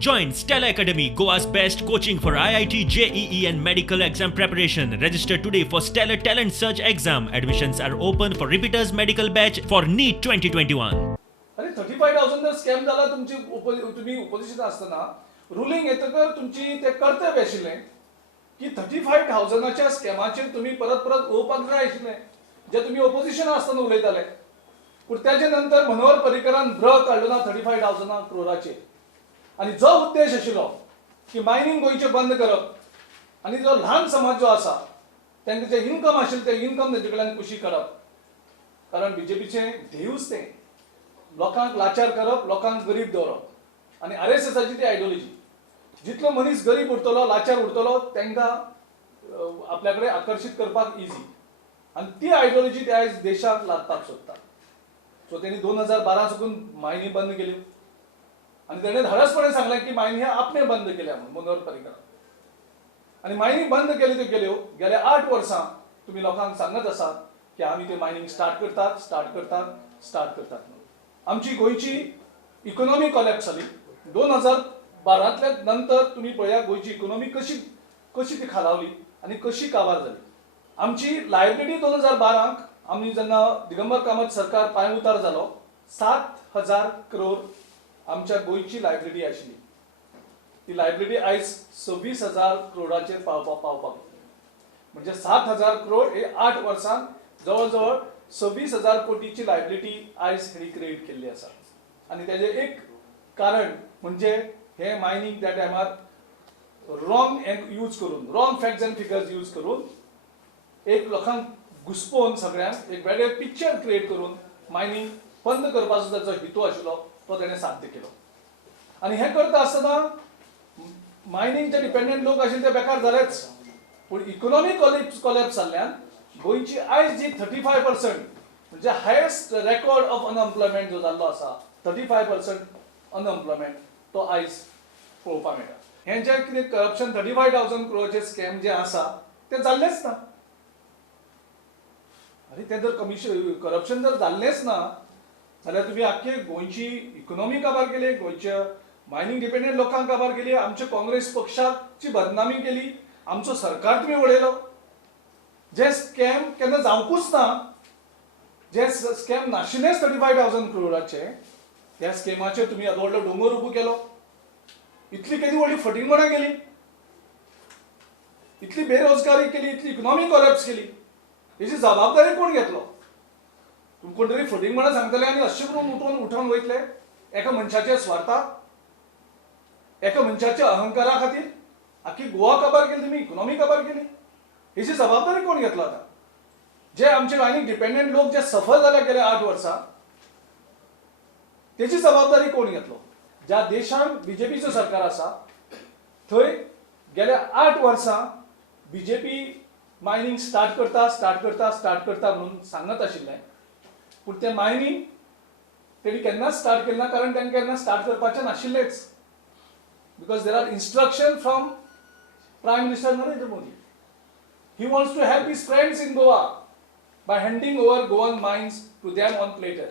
Join Stella Academy, Goa's best coaching for IIT, JEE and medical exam preparation. Register today for Stellar Talent Search exam. Admissions are open for repeaters medical batch for NEET 2021. अरे 35,000 जर scam झाला तुम्ही उपोजिशन असताना ruling येतकर तुमची ते कर्तव्य आशिल्लें की 35,000च्या स्कॅमाचेर तुम्ही परत उलोवपाक जाय आशिल्लें जे तुम्ही ओपोजिशन आसतना उलयताले पूण त्याचे नंतर मनोहर पर्रीकरान काडलो ना 35,000 क्रोराचेर आणि जो उद्देश आशिल्लो की मायनिंग गोंयचे बंद करप आणि जो ल्हान समाज जो आसा तांचे जे इन्कम आशिल्लें ते इन्कम तेजे कडल्यान कुशी काडप कारण बीजेपीचे ध्येयूच तें लोकांक लाचार करप लोकांक गरीब दवरप आणि आरएसएसाची ती आयडियोलॉजी जितलो मनीस गरीब उरतलो लाचार उरतलो तांकां आपल्या कडेन आकर्षित करपाक इजी आणि ती आयडियोलॉजी ते आयज देशाक लादपाक सोदता सो तेणी 2012 साकून मायनी बंद केल्यो आणि तेणें धाडसपणे सांगलें की मायनी हे आपणे बंद केल्या म्हणून मनोहर पर्रीकर आणि मायनी बंद केल्यो त्यो केल्यो गेल्या 8 वर्सां तुम्ही लोकांक सांगत आसात की आमी ते मायनिंग स्टार्ट करतात आमची गोंयची इकॉनॉमी कॉलॅप्स जाली 2012 नंतर तुम्ही पळया गोंयची इकॉनॉमी कशी ती खालावली आणि कशी काबार जाली आमची लायबिलिटी 2012 आम्ही जेन्ना दिगंबर कामत सरकार पांयउतार जालो 7,000 करोड आमच्या गोंयची लायबिलिटी आशिल्ली ती लायबिलिटी आयज 26,000 करोडाचेर पावपाक म्हणजे 7,000 करोड हे 8 वर्सांत जवळ 26,000 कोटीची लायबिलिटी आयज हेणी क्रिएट केल्ली आसा आणि त्याचे एक कारण म्हणजे हे मायनिंग त्या टायमार wrong facts and figures use करून एक लोकांक घुसपोवन सगळ्यांक एक वेगळे पिक्चर क्रिएट करून मायनिंग बंद करपाचो जो हेतू आशिल्लो तो तेणें साध्य केलो आणि हे करता आसतना मायनिंगचे डिपेंडंट लोक आशिल्ले ते बेकार जालेच पूण इकॉनॉमी कॉलॅप्स जाल्ल्यान गोंयची आयज जी 35% म्हणजे हायेस्ट रेकॉर्ड ऑफ अनएम्प्लॉयमेंट जो जाल्लो आसा 35% अनएम्प्लॉयमेंट तो आयज पळोवपाक मेळटा हे जे कितें करप्शन 35,000 करोडचे स्कॅम जे आसा ते जाल्लेच ना अरे ते जर करप्शन जर जाल्लेच ना जाल्यार तुम्ही आख्खे गोंयची इकॉनॉमी काबार केली गोंयच्या मायनिंग डिपेंडंट लोकांक काबार केली आमच्या काँग्रेस पक्षाची बदनामी केली आमचो सरकार तुम्ही उडयलो जे स्कॅम केन्ना जावंकूच ना जे स्कॅम नाशिल्लेच 35,000 करोडाचे त्या स्कॅमाचेर तुम्ही येदो व्हडलो डोंगर उबो केलो इतली केदी व्हडली फटींगपणां केली इतली बेरोजगारी केली इतली इकॉनॉमी कॉलॅप्स केली हेची जबाबदारी कोण घेतलो तुम कोण तरी फटींगपणां सांगतले आनी अशें करून उठोवन वयतले एका मनशाच्या स्वार्थाक एका मनशाच्या अहंकारा खातीर आख्खी गोवा काबार केली तुम्ही इकॉनॉमी काबार केली हेची जबाबदारी कोण घेतलो आता जे आमचे मायनिंग डिपेंडंट लोक जे सफर जाले गेल्या 8 वर्सां तेची जबाबदारी कोण घेतलो ज्या देशांत बीजेपीचो सरकार आसा थंय गेल्या 8 वर्सां बीजेपी मायनिंग स्टार्ट करता म्हणून सांगत आशिल्लें पूण ते मायनिंग तेणी केन्नाच स्टार्ट केलें ना कारण तांकां केन्ना स्टार्ट करपाचें नाशिल्लेंच because there are instruction from prime minister Narendra Modi he wants to help his friends in Goa by handing over Goan mines to them on platter